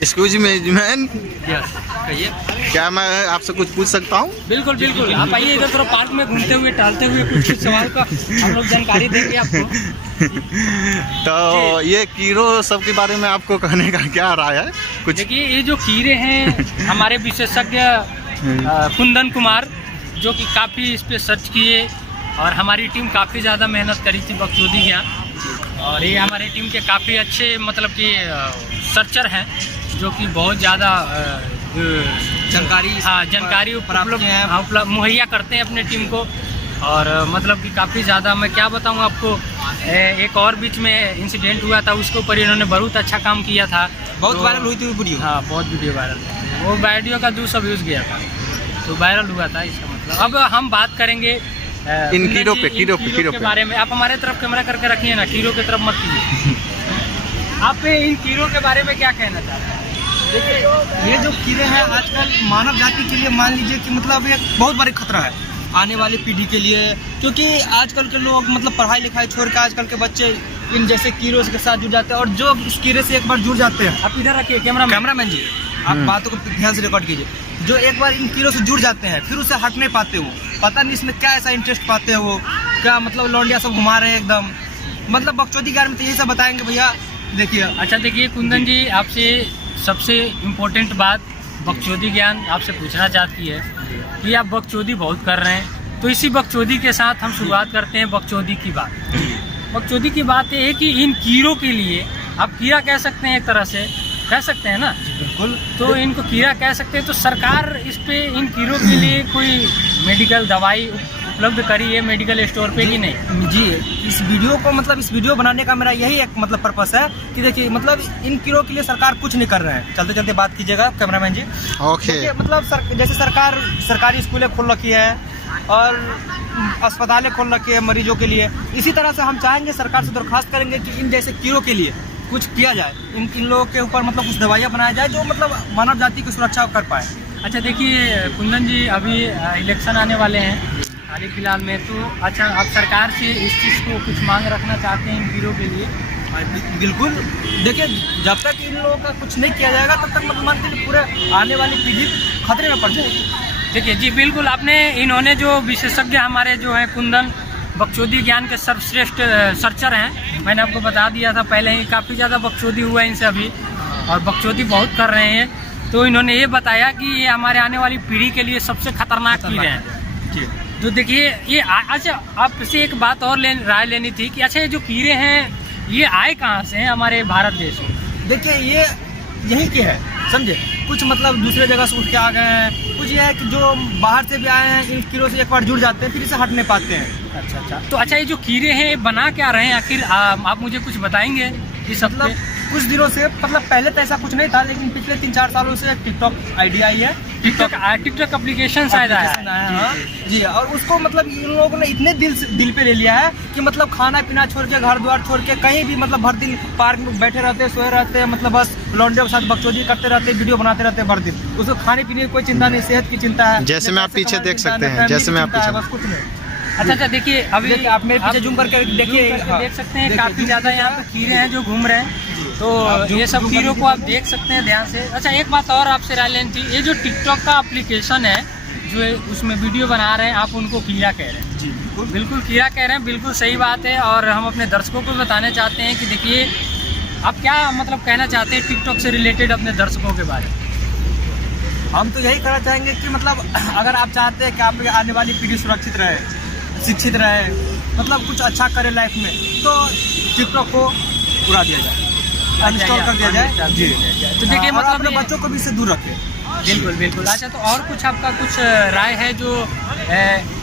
Excuse me man, yes कहिए। क्या मैं आपसे कुछ पूछ सकता हूँ? बिल्कुल बिल्कुल, आप आइए इधर थोड़ा पार्क में घूमते हुए टहलते हुए कुछ सवाल का हम लोग जानकारी देंगे आपको। तो ये कीड़ो सब के बारे में आपको कहने का क्या राय है? कुछ देखिए, ये जो कीड़े हैं हमारे विशेषज्ञ कुंदन कुमार, जो कि काफ़ी इस पे सर्च किए और हमारी टीम काफ़ी ज़्यादा मेहनत करी थी बकचोदी ज्ञान, और ये हमारी टीम के काफ़ी अच्छे मतलब कि सर्चर हैं, जो कि बहुत ज़्यादा जानकारी उपलब्ध मुहैया करते हैं अपने टीम को। और मतलब कि काफ़ी ज़्यादा, मैं क्या बताऊं आपको, एक और बीच में इंसिडेंट हुआ था, उसके ऊपर इन्होंने बहुत अच्छा काम किया था, बहुत वायरल हुई थी वो वीडियो। हाँ, बहुत वीडियो वायरल, वो वीडियो का दूसरा व्यूज़ गया था तो वायरल हुआ था। इसका मतलब अब हम बात करेंगे इन कीड़ों के बारे में। आप हमारे तरफ कैमरा करके रखिए ना, कीड़ों की तरफ मत कीजिए। आप इन कीड़ों के बारे में क्या कहना चाहते हैं? देखिए, ये जो कीड़े हैं आजकल मानव जाति के लिए मान लीजिए कि मतलब एक बहुत बड़ी खतरा है आने वाली पीढ़ी के लिए, क्योंकि आजकल के लोग मतलब पढ़ाई लिखाई छोड़ के आजकल के बच्चे इन जैसे कीड़ों के साथ जुड़ जाते हैं, और जो इस कीड़े से एक बार जुड़ जाते हैं, आप इधर रखिए कैमरामैन जी, आप बातों को ध्यान से रिकॉर्ड कीजिए। जो एक बार इन कीड़ों से जुड़ जाते हैं फिर उसे हट नहीं पाते, वो पता नहीं इसमें क्या ऐसा इंटरेस्ट पाते हैं, वो क्या मतलब लौंडिया सब घुमा रहे हैं एकदम, मतलब बकचोदी के बारे में तो यही सब बताएंगे भैया। देखिए, अच्छा देखिए कुंदन जी, आपसे सबसे इम्पोर्टेंट बात बकचोदी ज्ञान आपसे पूछना चाहती है कि आप बकचोदी बहुत कर रहे हैं, तो इसी बकचोदी के साथ हम शुरुआत करते हैं बकचोदी की बात। बकचोदी की बात ये है कि इन कीड़ों के लिए, आप कीड़ा कह सकते हैं, एक तरह से कह सकते हैं ना, बिल्कुल, तो इनको कीड़ा कह सकते हैं, तो सरकार इस पे इन कीड़ों के लिए कोई मेडिकल दवाई उपलब्ध करी है मेडिकल स्टोर पे कि नहीं? जी, इस वीडियो को मतलब इस वीडियो बनाने का मेरा यही एक मतलब पर्पस है कि देखिए मतलब इन कीड़ों के लिए सरकार कुछ नहीं कर रहे हैं। चलते चलते बात कीजिएगा कैमरामैन जी। ओके। मतलब जैसे सरकार सरकारी स्कूलें खोल रखी है और अस्पतालें खोल रखी है मरीजों के लिए, इसी तरह से हम चाहेंगे, सरकार से दरख्वास्त करेंगे कि इन जैसे कीड़ों के लिए कुछ किया जाए, इन लोगों के ऊपर मतलब कुछ दवाइयाँ बनाया जाए जो मतलब मानव जाति की सुरक्षा कर पाए। अच्छा देखिए कुंदन जी, अभी इलेक्शन आने वाले हैं हाल ही फिलहाल में, तो अच्छा आप सरकार से इस चीज़ को कुछ मांग रखना चाहते हैं इन कीड़ों के लिए? बिल्कुल, देखिए जब तक इन लोगों का कुछ नहीं किया जाएगा तब तक मतलब मानते हैं पूरे आने वाली पीढ़ी खतरे में पड़ जाएगी। देखिए जी बिल्कुल, आपने इन्होंने जो विशेषज्ञ हमारे जो हैं कुंदन बकचोदी ज्ञान के सर्वश्रेष्ठ सर्चर हैं, मैंने आपको बता दिया था पहले ही, काफ़ी ज़्यादा बकचोदी हुआ है इनसे अभी, और बकचोदी बहुत कर रहे हैं, तो इन्होंने ये बताया कि ये हमारे आने वाली पीढ़ी के लिए सबसे खतरनाक कीड़े हैं। तो देखिए ये अच्छा, आपसे एक बात और राय लेनी थी कि अच्छा ये जो कीड़े हैं ये आए कहाँ से हैं हमारे भारत देश में? देखिए ये यहीं के हैं, समझे, कुछ मतलब दूसरे जगह से उठ के आ गए हैं, कुछ ये है कि जो बाहर से भी आए हैं, इन कीड़ों से एक बार जुड़ जाते हैं फिर इसे हट नहीं पाते हैं। अच्छा, तो अच्छा ये जो कीड़े हैं ये बना क्या रहे हैं आखिर, आप मुझे कुछ बताएंगे? इस मतलब कुछ दिनों से, मतलब पहले तो ऐसा कुछ नहीं था, लेकिन पिछले 3-4 सालों से टिकटॉक आईडी आई है, टिकटॉक एप्लीकेशन शायद आया है जी, और उसको मतलब इन लोगों ने इतने दिल पे ले लिया है कि मतलब खाना पीना छोड़ के, घर द्वार छोड़ के, कहीं भी मतलब भर दिन पार्क में बैठे रहते हैं, सोए रहते हैं, मतलब बस लौंडियों के साथ बकचोदी करते रहते हैं, वीडियो बनाते रहते हैं भर दिन, उसको खाने पीने की कोई चिंता नहीं, सेहत की चिंता है, जैसे में आप पीछे देख सकते हैं, जैसे में आप पीछे, बस कुछ नहीं। अच्छा देखिए, अभी आप मेरे पीछे जूम करके देखिए, देख सकते हैं काफी ज्यादा यहाँ पे कीड़े हैं जो घूम रहे हैं, तो ये सब कीड़ों को आप देख सकते हैं ध्यान से। अच्छा एक बात और आपसे राय लेनी थी, ये जो टिकटॉक का एप्लीकेशन है जो उसमें वीडियो बना रहे हैं, आप उनको कीड़ा कह रहे हैं? जी बिल्कुल कीड़ा कह रहे हैं, बिल्कुल सही बात है, और हम अपने दर्शकों को बताना चाहते हैं कि देखिए आप क्या मतलब कहना चाहते हैं टिकटॉक से रिलेटेड अपने दर्शकों के बारे में? हम तो यही कहना चाहेंगे कि मतलब अगर आप चाहते हैं कि आप आने वाली पीढ़ी सुरक्षित रहे, शिक्षित रहे, मतलब कुछ अच्छा करे लाइफ में, तो टिकटॉक को उड़ा दिया जाए, अनइंस्टॉल कर दिया जाए जी। तो देखिए मतलब अपने बच्चों को भी इससे दूर रखें। बिल्कुल। अच्छा तो और कुछ आपका कुछ राय है जो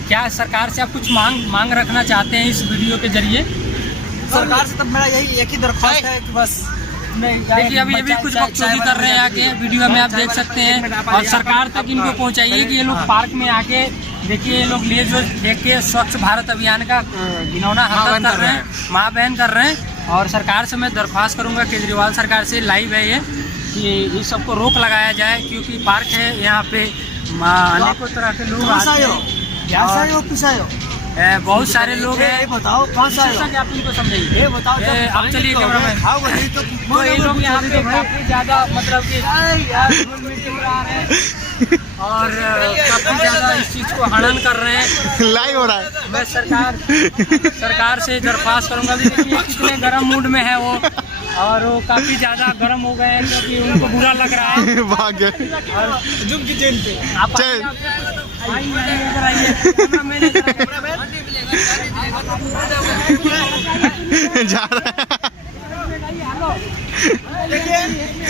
क्या सरकार से आप कुछ मांग रखना चाहते हैं इस वीडियो के जरिए? सरकार से तब मेरा यही एक ही दरख्वास्त है कि बस देखिए अभी ये भी कुछ बकचोदी कर रहे हैं आके, वीडियो में आप देख सकते हैं, और सरकार तक इनको पहुंचाइए कि ये लोग पार्क में आके देखिए, ये लोग लिए जो देख के स्वच्छ भारत अभियान का घिनौना हरकत कर रहे हैं, माँ बहन कर रहे हैं, और सरकार से मैं दरख्वास्त करूंगा, केजरीवाल सरकार से लाइव है ये, कि इस सबको रोक लगाया जाए, क्योंकि पार्क है यहाँ पे अनेकों तरह के लोग आते हैं। बहुत सारे लोग हैं। बताओ कौन सा विशेषज्ञ आप इनको समझाइए। ये बताओ आप चलिए कैमरामैन। तो ये लोग यहाँ पे काफी ज्यादा मतलब कि और काफी ज्यादा इस चीज को हनन कर रहे हैं। लाइव हो रहा है। मैं सरकार से दरख्वास्त करूंगा। अभी देखिए कितने गर्म मूड में है वो, और वो काफी ज्यादा गर्म हो गए हैं क्योंकि उनको बुरा लग रहा है। भाग गए। और जुम की चेन पे आप चल। जा रहा है। देखिए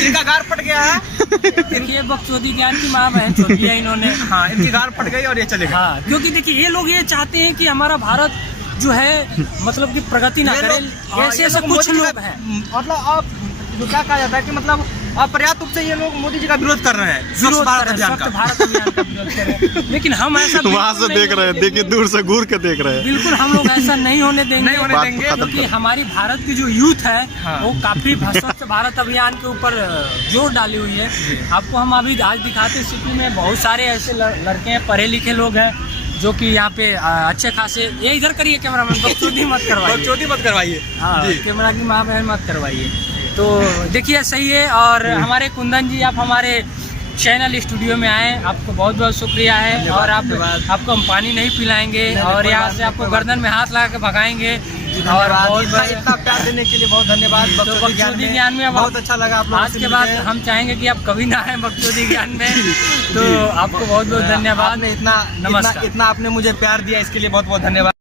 इनका गार फट गया है। देखिए बकचोदी ज्ञान की माँ बहन छोड़ दिया इन्होंने। हाँ, इनकी गार फट गई और ये चले गए। हाँ, क्योंकि देखिए ये लोग ये चाहते हैं कि हमारा भारत जो है मतलब कि प्रगति ना करे। ऐसे कुछ लोग हैं, मतलब आप जो क्या कहा जाता है कि मतलब अपर्याप्त रूप से ये लोग मोदी जी का विरोध कर रहे हैं, स्वच्छ भारत अभियान का। भारत अभियान का विरोध कर रहे हैं। लेकिन हम ऐसा वहाँ से देख रहे हैं, देखिए दूर से घूर के देख रहे हैं। बिल्कुल हम लोग ऐसा नहीं होने देंगे। नहीं होने देंगे, क्योंकि हमारी भारत की जो यूथ है हाँ। वो काफी स्वच्छ भारत अभियान के ऊपर जोर डाली हुई है। आपको हम अभी आज दिखाते सिटी में बहुत सारे ऐसे लड़के हैं, पढ़े लिखे लोग हैं जो कि यहाँ पे अच्छे खासे। ये इधर करिए कैमरामैन, बकचोदी मत करवाइए। बकचोदी मत करवाइए। हाँ, कैमरा की माँ बहन मत करवाइए। तो देखिए सही है। और हमारे कुंदन जी, आप हमारे चैनल स्टूडियो में आए, आपको बहुत बहुत शुक्रिया है। और आपको हम पानी नहीं पिलाएंगे और यहाँ से आपको गर्दन में हाथ लगा के भगाएंगे। और इतना प्यार देने के लिए बहुत धन्यवाद। बकचोदी ज्ञान में बहुत अच्छा लगा आप लोगों आज से के बाद मिलके। हम चाहेंगे कि आप कभी ना आए बकचोदी ज्ञान में। तो आपको बहुत बहुत धन्यवाद। आपने इतना नमस्कार। इतना आपने मुझे प्यार दिया, इसके लिए बहुत बहुत धन्यवाद।